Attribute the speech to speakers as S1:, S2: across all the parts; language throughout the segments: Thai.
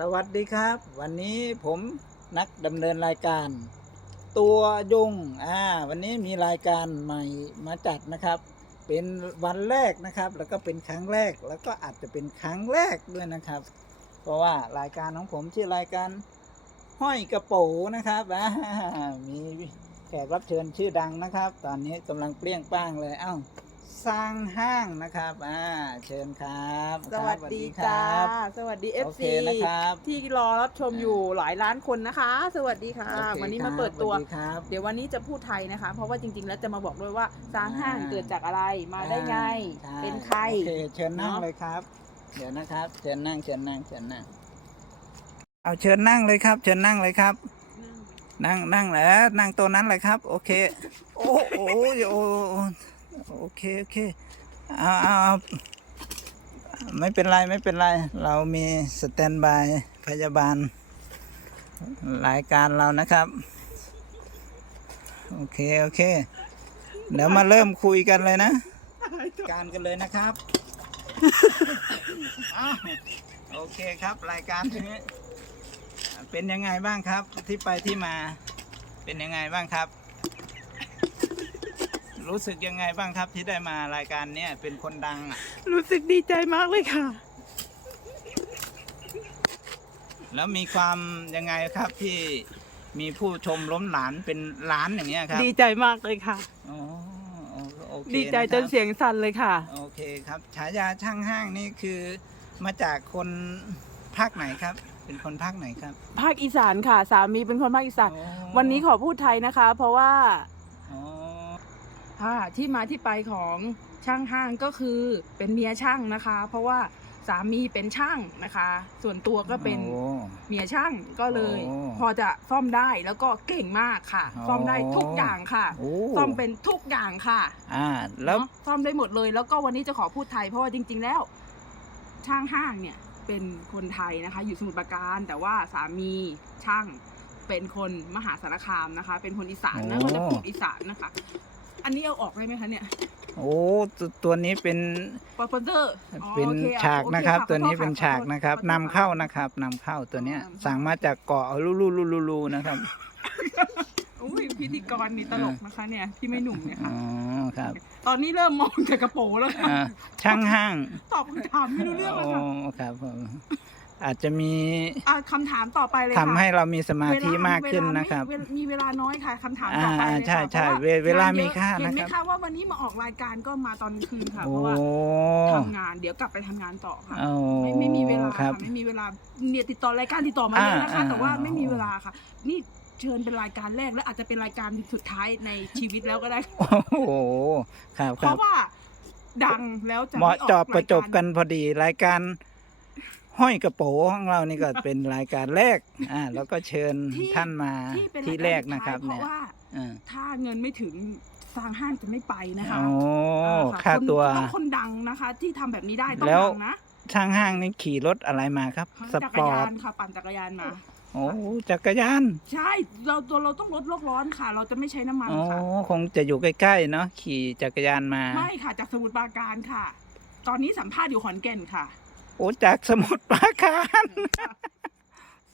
S1: สวัสดีครับ วันนี้ผมนักดำเนินรายการ ตัวยุงอ่าวันนี้มีรายการใหม่มาจัดนะครับ เป็นวันแรกนะครับ แล้วก็เป็นครั้งแรกแล้วก็อาจจะเป็นครั้งแรกด้วยนะครับ เพราะว่ารายการของผมชื่อรายการห้อยกระโปนะครับมีแขกรับเชิญชื่อดังนะครับ ตอนนี้กำลังเปรี้ยงป้างเลยเอ้า สร้างห้างนะครับ อ่า เชิญครับ
S2: สวัสดี
S1: ค
S2: จ้า
S1: รับ
S2: สวัสดี
S1: โอ
S2: FC
S1: เคนะครับ
S2: ที่รอรับชมอยู่หลายล้านคนนะคะ สวัสดีค่ะ
S1: โอเค
S2: วันนี้
S1: ครั
S2: มา
S1: บ
S2: เปิดตัว
S1: สวัสดีครับ
S2: เดี๋ยววันนี้จะพูดไทยนะคะ เพราะว่าจริงๆ แล้วจะมาบอกด้วยว่าสร้างห้าง
S1: อ่า
S2: เกิดจากอะไรมาได้ไง
S1: ใช่
S2: เป็นใคร
S1: โอเคเชิญนั่ง
S2: เนอะ
S1: เลยครับ เดี๋ยวนะครับ เชิญนั่ง เชิญนั่ง เชิญนั่ง เอาเชิญนั่งเลยครับ เชิญนั่งเลยครับ นั่งนั่งแล้วนั่งตัวนั้นเลยครับ โอเค โอ้โอ้โอ้โโอเคโอเคเอาเอาไม่เป็นไรไม่เป็นไร เรามีสแตนบายพยาบาลรายการเรานะครับ โอเคโอเค เดี๋ยวมาเริ่มคุยกันเลยนะ การกันเลยนะครับอโอเคครับรายการนี้เป็นยังไงบ้างครับที่ไปที่มาเป็นยังไงบ้างครับ รู้สึกยังไงบ้างครับที่ได้มารายการเนี้ยเป็นคนดังอะ
S2: รู้สึกดีใจมากเลยค่ะ
S1: แล้วมีความยังไงครับที่มีผู้ชมล้มหลานเป็นล้านอย่างเงี้ยครับ
S2: ดีใจมากเลยค่ะ
S1: อ๋อโอเค
S2: ดีใจะ
S1: ครับ
S2: จนเสียงสั่นเลยค่ะ
S1: โอเคครับฉายาช่างห้างนี่คือมาจากคนภาคไหนครับ เป็นคนภาคไหนครับ
S2: ภาคอีสานค่ะ สามีเป็นคนภาคอีสาน
S1: อ๋อ
S2: วันนี้ขอพูดไทยนะคะ เพราะว่า
S1: อ๋อ
S2: ค่ะที่มาที่ไปของช่างห้างก็คือเป็นเมียช่างนะคะ เพราะว่าสามีเป็นช่างนะคะ ส่วนตัวก็เป็น
S1: โอ้
S2: เมียช่างก็เลย
S1: โอ้
S2: พอจะซ่อมได้แล้วก็เก่งมากค่ะ
S1: อ๋อ
S2: ซ่อมได้ทุกอย่างค่ะ
S1: โอ้
S2: ซ่อมเป็นทุกอย่างค่ะ
S1: อ่า แล้ว
S2: เนอะซ่อมได้หมดเลยแล้วก็วันนี้จะขอพูดไทยเพราะว่าจริง ๆ แล้ว ช่างห้างเนี่ยเป็นคนไทยนะคะ อยู่สมุทรปราการ แต่ว่าสามีช่างเป็นคนมหาสารคามนะคะ เป็นคนอีสานนะ
S1: โอ้
S2: เขาจะพูดอีสานนะคะ อันนี้เอาออกได้ไหมคะเนี่ย
S1: โอ้ตัวตัวนี้เป็น
S2: สปอนเซอร์อ๋อ
S1: เป็น
S2: โอคอ่
S1: ฉากนะครับ
S2: โอเตั
S1: วนี้
S2: ขอโทษ
S1: เป็น
S2: ขอโทษ
S1: ฉากนะครับ
S2: ขอโทษ
S1: นำเข้านะครับนำเข้าตัวเนี้ย
S2: อ๋อ
S1: สั่งมาจากเกาะลูลูลูลูลูนะครับ
S2: อุ้ยพิธีกรนี่ตลกนะคะเนี่ยพี่ไม่หนุ่มเนี่ย
S1: อ๋
S2: ค่ะ
S1: อครับ
S2: ตอนนี้เริ่มมองจากกระโปรงแล้วค่ะ
S1: อ่าช่างห้าง
S2: ตอบคำถามไม่รู้เรื่องเลย
S1: โอ้
S2: ค่ะ
S1: ครับผม อาจจะมี
S2: อะคำถามต่อไปเลย
S1: ทำ
S2: ค่ะ
S1: ให้เรามีสมาธิ
S2: เวล
S1: มากขึ้น
S2: เวลไม่
S1: นะครับ
S2: เวลมีเวลาน้อยค่ะคำถาม
S1: อ่า
S2: ต่อไปเลย
S1: ใช่
S2: ค่ะ
S1: ใช่
S2: พระ
S1: เวลามี
S2: งนยอะ
S1: ค่า
S2: เห็นไหม
S1: นะครับ
S2: คะว่าวันนี้มาออกรายการก็มาตอนกลางคืนค่ะ
S1: โอ้
S2: เพราะว่าทำงานเดี๋ยวกลับไปทำงานต่อค่ะ
S1: โอ้
S2: ไม่ไม่มีเวลา
S1: ครั
S2: ค่ะ
S1: บ
S2: ไม่มีเวลาเนี่ยติดต่อรายการติดต่อมาเลยนะคะ
S1: อ่า
S2: แต่ว่า
S1: อ่า
S2: ไม่มีเวลาค่ะ นี่เชิญเป็นรายการแรกและอาจจะเป็นรายการสุดท้ายในชีวิตแล้วก็ได้
S1: โอ้โหครับ
S2: เพ
S1: ครับ
S2: ราะว่าดังแล้วจะ
S1: เหมาะ
S2: ไออก
S1: เจอบประจบา
S2: ยา
S1: กันพอดีรายการ ห้อยกระโปรงของเรานี่ก็เป็นรายการแรก อ่า แล้วก็เชิญ
S2: ที่
S1: ท่านมา
S2: ที่เป็น
S1: ที่แรกนะครับ
S2: เพ
S1: เนี่ย
S2: ราะว่า
S1: อ่า
S2: ถ้าเงินไม่ถึงสร้างห้างจะไม่ไปนะคะ
S1: โอ้
S2: อ่
S1: ค่า
S2: คน
S1: ตัว
S2: ต้องคนดังนะคะ ที่ทำแบบนี้ได้ต้อง
S1: แล้ว
S2: ดังนะ
S1: ช่างห้างนี่ขี่รถอะไรมาครับ ส
S2: จัก
S1: ป
S2: ร
S1: อร์
S2: ยา
S1: ต
S2: นค่ะปั่นจักรยานมา
S1: โอ้จักรยาน
S2: ใช่เราตัวเราต้องลดโลกร้อนค่ะ เราจะไม่ใช้น้ำมัน
S1: โอ้
S2: ค่ะ
S1: คงจะอยู่ใกล้ๆเนาะขี่จักรยานมา
S2: ไม่ค่ะจากสมุทรปราการค่ะ ตอนนี้สัมภาษณ์อยู่ขอนแก่นค่ะ
S1: โอ้จากสมุทรปราการ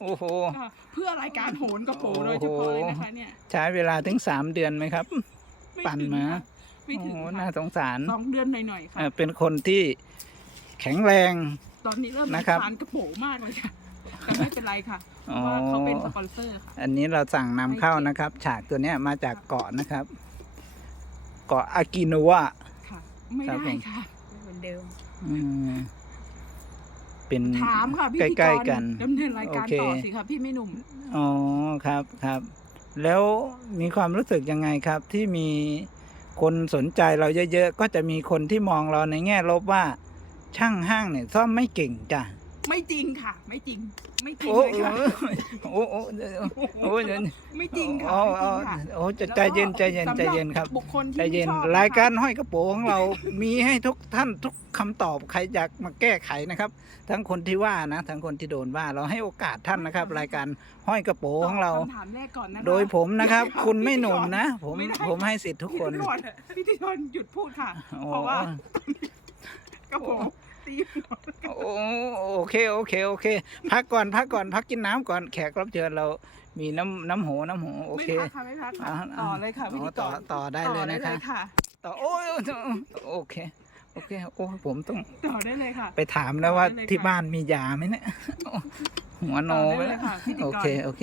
S1: โอ้โห
S2: ค่ะเพื่อรายการโหนกระโปรงโดยเฉพาะเลยนะคะเนี่ย
S1: ใช้เวลาถึงสามเดือนไหมครับ
S2: ไม่
S1: ปั่น
S2: ถึง
S1: มา
S2: ค่ะไม่ถึง
S1: โอ้
S2: ค่ะ
S1: น่าสงสาร
S2: สองเดือนหน่อยๆ
S1: เอ่
S2: ค่ะ
S1: อเป็นคนที่แข็งแรง
S2: ตอนนี้เริ่ม
S1: นะครับ
S2: ทานกระโปรงมากเลยค่ะแต่ไม่เป็นไรค่ะเพราะว่าเขาเป็นสปอนเซอร์ค่ะ
S1: อันนี้เราสั่งนำเข้านะครับ ฉากตัวเนี้ยมาจากเกาะนะครับ เกาะอากินัวะ
S2: ค่ะ ไม่
S1: ครับ
S2: ได้
S1: ผม
S2: ค่ะ เหมือนเดิม
S1: อืม เป็น
S2: ถามค่ะพี่
S1: ใกล้ๆกัน
S2: ดำเนินรายการ
S1: โอเค
S2: ต่อสิค่ะพี่ไม่หนุ่ม
S1: อ๋อครับครับ แล้วมีความรู้สึกยังไงครับที่มีคนสนใจเราเยอะๆ ก็จะมีคนที่มองเราในแง่ลบว่า ช่างห้างเนี่ยซ่อมไม่เก่งจ้ะ
S2: ไม่จริงค่ะ ไม่จริง ไม่จริง
S1: โอ้
S2: เลยค่ะ
S1: โอ้โอ้โอ้เดี๋ยว
S2: ไม่จริงค่ะ
S1: โอ้
S2: ไม่จ
S1: โอ้
S2: ริงค่ะ
S1: โอ้จะใจเย็นใจเย็นใจเย็นครับ
S2: สำหบุคคล
S1: ใจ
S2: ที่
S1: เย็น
S2: ไม่ชอบ
S1: รายการห้อยกระโปรงของเรา มีให้ทุกท่านทุกคำตอบใครอยากมาแก้ไขนะครับ ทั้งคนที่ว่านะ ทั้งคนที่โดนว่าเราให้โอกาสท่านนะครับ รายการห้อยกระโปรงของเรา
S2: ตบคำถามแรกก่อนนะคะ
S1: โดยผมนะครับ
S2: อย่า
S1: คุณไม่หนุ่มนะ ผม
S2: ไม่ได้
S1: ผมให้สิทธิ์ทุกคน
S2: พิธีกรพิธีกรหยุดพูดค่ะ
S1: โอ้
S2: เพราะว่า กระโปรง ตีหัว
S1: โอ้โอเคโอเคโอเค พักก่อนพักก่อนพักกินน้ำก่อนแขกรับเชิญเรามีน้ำน้ำหูน้ำหูโอ
S2: ไม่
S1: เค
S2: พักค่ะไม่พักค่ะ
S1: อ่า
S2: ต่อเลยค่ะ
S1: อ๋อ
S2: พิธีก
S1: ต่อ
S2: ร
S1: ต่อได้เลยนะคะ
S2: ค่ะ
S1: ต่อโอ้ยโอเคโอเคโอ้ยผมต้อง
S2: ต่อได้เลยค่ะ
S1: ไปถามแล้วว่า
S2: ได้เลยค่ะ
S1: ที่บ้านมียาไหมเนี่ย หัวโน
S2: ต่อ
S1: ไป
S2: ได้เล
S1: แล้
S2: ยวค่ะพิธีกร
S1: โอเค โอเค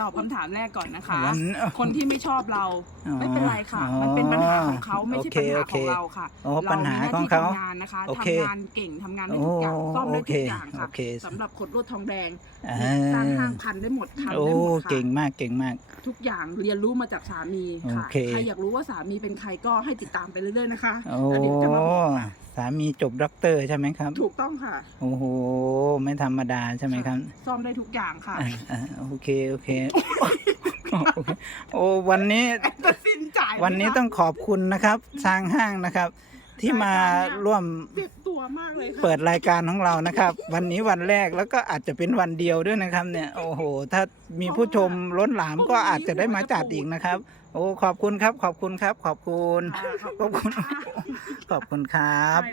S2: ตอบคำถามแรกก่อนนะคะ
S1: วัน
S2: คนที่ไม่ชอบเรา
S1: อ๋อ
S2: ไม่เป็นไรค่ะ มันเป็นปัญหาของเขาไม่ใช่
S1: โอเค
S2: ปัญหา
S1: โอ
S2: ข
S1: เค
S2: องเราค่ะ
S1: โอ้
S2: เรา
S1: ปัญหา
S2: มีน้
S1: ของ
S2: ที่
S1: เขา
S2: ทำงานนะคะ
S1: โอเค
S2: ทำงานเก่งทำงานได้ทุกอย่าง
S1: โอ้
S2: ซ่อมได้
S1: โอเค
S2: ทุกอย่างค่ะ
S1: โอเค
S2: สำหรับขดลวดทองแดง
S1: อ่า
S2: สร้างห้างพันได้หมดทำ
S1: โอ้
S2: ได้หมดค่ะ
S1: เก่งมาก เก่งมาก
S2: ทุกอย่างเรียนรู้มาจากสามีค่ะ
S1: โอเค
S2: ใครอยากรู้ว่าสามีเป็นใครก็ให้ติดตามไปเรื่อยๆนะคะ
S1: โอ้
S2: แล้วเดี๋ยวจะมาบอกค่ะ
S1: สามีจบด็อกเตอร์ใช่ไหมครับ
S2: ถูกต้องค่ะ
S1: โอ้โห ไม่ธรรมดาใช่ไหมครับ
S2: ซ่อมได้ทุกอย่างค่ะ
S1: อ่าอ่าโอเค โอเค โอเค โอ้วันนี้
S2: ตัดสินจ่าย
S1: วันนี้ต้องขอบคุณนะครับ ทางห้างนะครับ ที่มาร่วม
S2: เจ็บตัว มากเลยค่ะ
S1: เปิดรายการของเรานะครับ วันนี้วันแรกแล้วก็อาจจะเป็นวันเดียวด้วยนะครับ เนี่ยโอ้โห ถ้ามีผู้ชมล้นหลามก็อาจจะได้มาจัดอีกนะครับ โอ้ขอบคุณครับ ขอบคุณครับ ขอบคุณ
S2: ค่ะขอบ
S1: ขอบ
S2: คุ
S1: คุณ
S2: ณค่ะ
S1: ขอบคุณครับ
S2: ไม่